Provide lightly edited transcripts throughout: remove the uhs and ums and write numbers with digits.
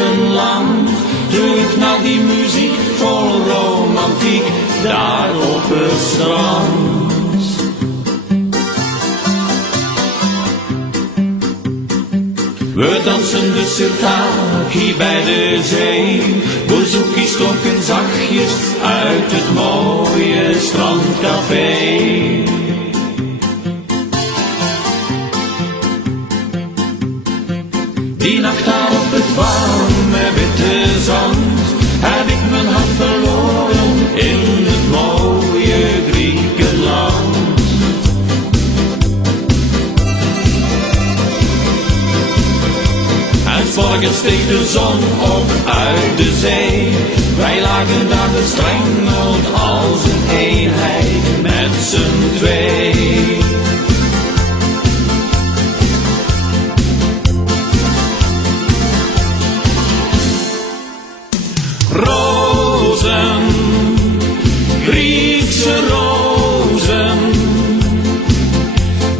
Griekenland. Terug naar die muziek vol romantiek, daar op het strand. We dansen de sirtaki bij de zee, bezoekjes klonken zachtjes uit het mooie strandcafé. Die nacht daar op het warme witte zand, heb ik mijn hart verloren in het mooie Griekenland. En 's morgens steeg de zon op uit de zee, wij lagen daar gestrengeld als een eenheid met z'n twee. Rozen, Griekse rozen,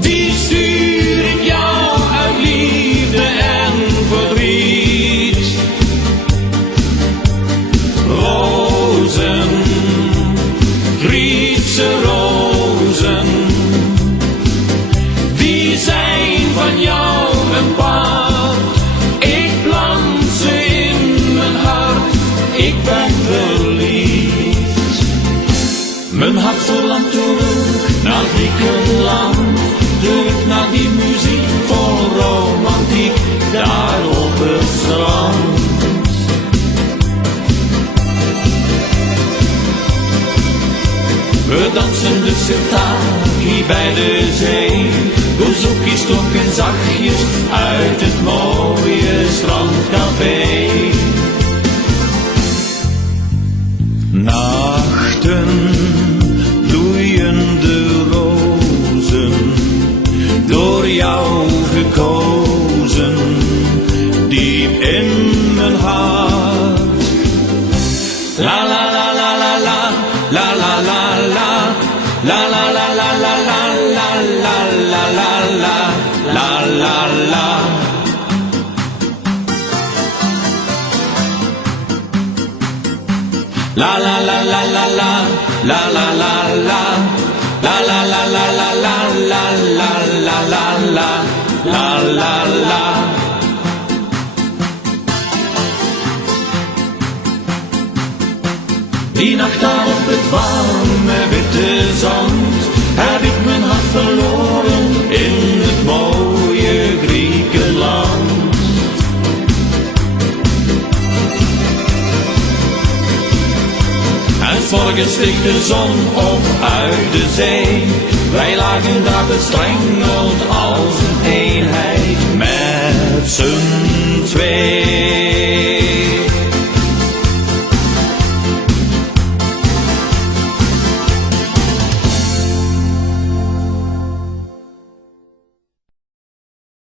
die stuur ik jou uit liefde en verdriet. Rozen, Griekse rozen, die zijn van jou een paard. Ik plant ze in mijn hart, ik ben verliefd. Mijn hart verlangt terug naar Griekenland, terug naar die muziek vol romantiek, daar op het strand. We dansen de sirtaki bij de zee, bezoekjes klonken zachtjes uit het mooie strandcafé. Nachten, bloeiende rozen, door jou gekozen, diep in mijn hart. La la la la la la, la la la la, la la la la la la la la la la la la la. La la la la la la, la la la la, la la la la la la la la la la la. Die nacht daar op het warme witte zand, heb ik mijn hart verloren in het mooie Griekenland. En 's morgens steeg de zon op uit de zee, wij lagen daar bestrengeld als een eenheid met z'n twee.